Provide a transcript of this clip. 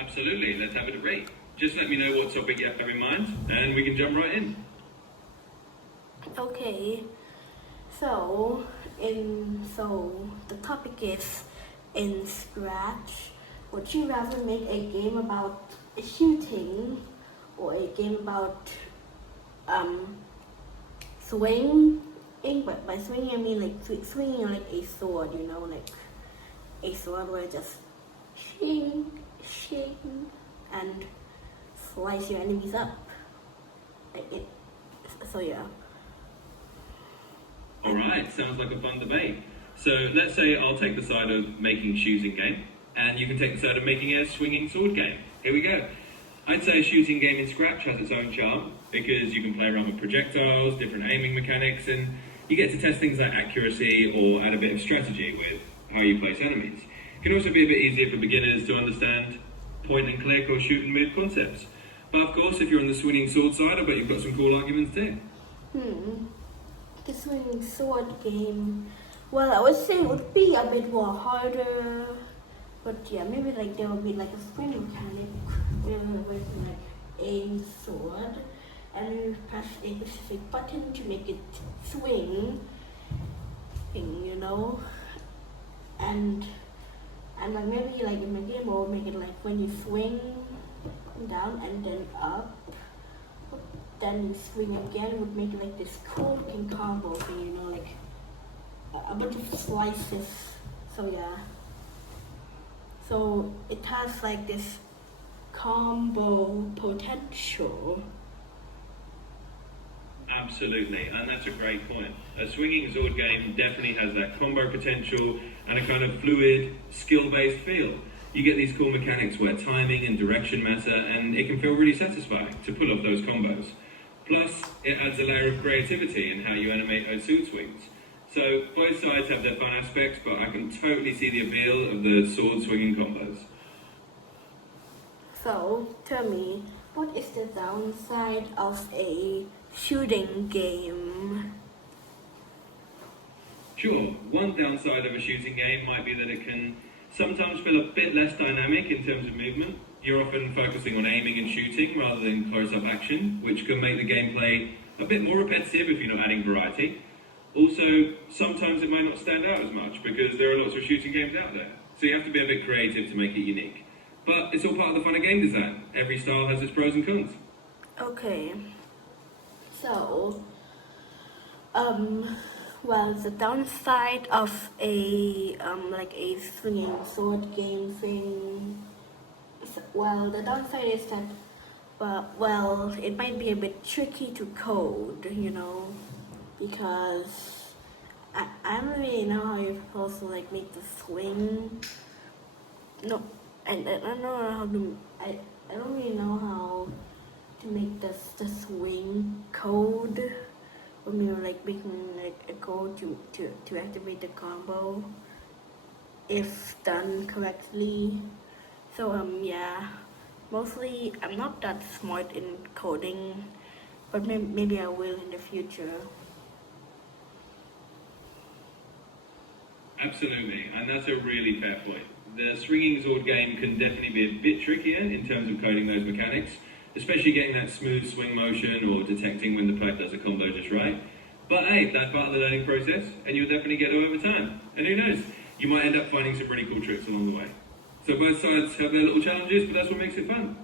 Absolutely, let's have a debate. Just let me know what topic you have in mind, and we can jump right in. Okay, so the topic is in Scratch. Would you rather make a game about shooting or a game about swinging? But by swinging I mean like swinging like a sword, like a sword where it just shing and slice your enemies up. So yeah. Alright, sounds like a fun debate. So let's say I'll take the side of making shooting game, and you can take the side of making a swinging sword game. Here we go. I'd say a shooting game in Scratch has its own charm, because you can play around with projectiles, different aiming mechanics, and you get to test things like accuracy or add a bit of strategy with how you place enemies. It can also be a bit easier for beginners to understand point and click or shoot and move concepts. But of course, if you're on the swinging sword side, I bet you've got some cool arguments too. The swinging sword game. Well, I would say it would be a bit more harder, but yeah, maybe like there would be like a swing mechanic where you like aim sword and you press a specific button to make it swing, and like maybe like in the game I would make it like when you swing down and then up, then you swing again, would make like this cool looking combo thing, like a bunch of slices. So yeah. So it has like this combo potential. Absolutely, and that's a great point. A swinging sword game definitely has that combo potential and a kind of fluid, skill-based feel. You get these cool mechanics where timing and direction matter, and it can feel really satisfying to pull off those combos. Plus, it adds a layer of creativity in how you animate those sword swings. So both sides have their fun aspects, but I can totally see the appeal of the sword swinging combos. So, tell me, what is the downside of a shooting game? Sure, one downside of a shooting game might be that it can sometimes feel a bit less dynamic in terms of movement. You're often focusing on aiming and shooting rather than close-up action, which can make the gameplay a bit more repetitive if you're not adding variety. Also, sometimes it might not stand out as much because there are lots of shooting games out there. So you have to be a bit creative to make it unique. But it's all part of the fun of game design. Every style has its pros and cons. Okay. So, well, the downside of a like a swinging sword game thing. Well, the downside is that, well, it might be a bit tricky to code, because I don't really know how you're supposed to like make the swing. No, and I don't know how to. I don't really know how to make the swing code when you're like making like a code to activate the combo if done correctly. So yeah, mostly I'm not that smart in coding, but maybe I will in the future. Absolutely, and that's a really fair point. The swinging sword game can definitely be a bit trickier in terms of coding those mechanics, especially getting that smooth swing motion or detecting when the player does a combo just right. But hey, that's part of the learning process, and you'll definitely get it over time. And who knows, you might end up finding some really cool tricks along the way. So both sides have their little challenges, but that's what makes it fun.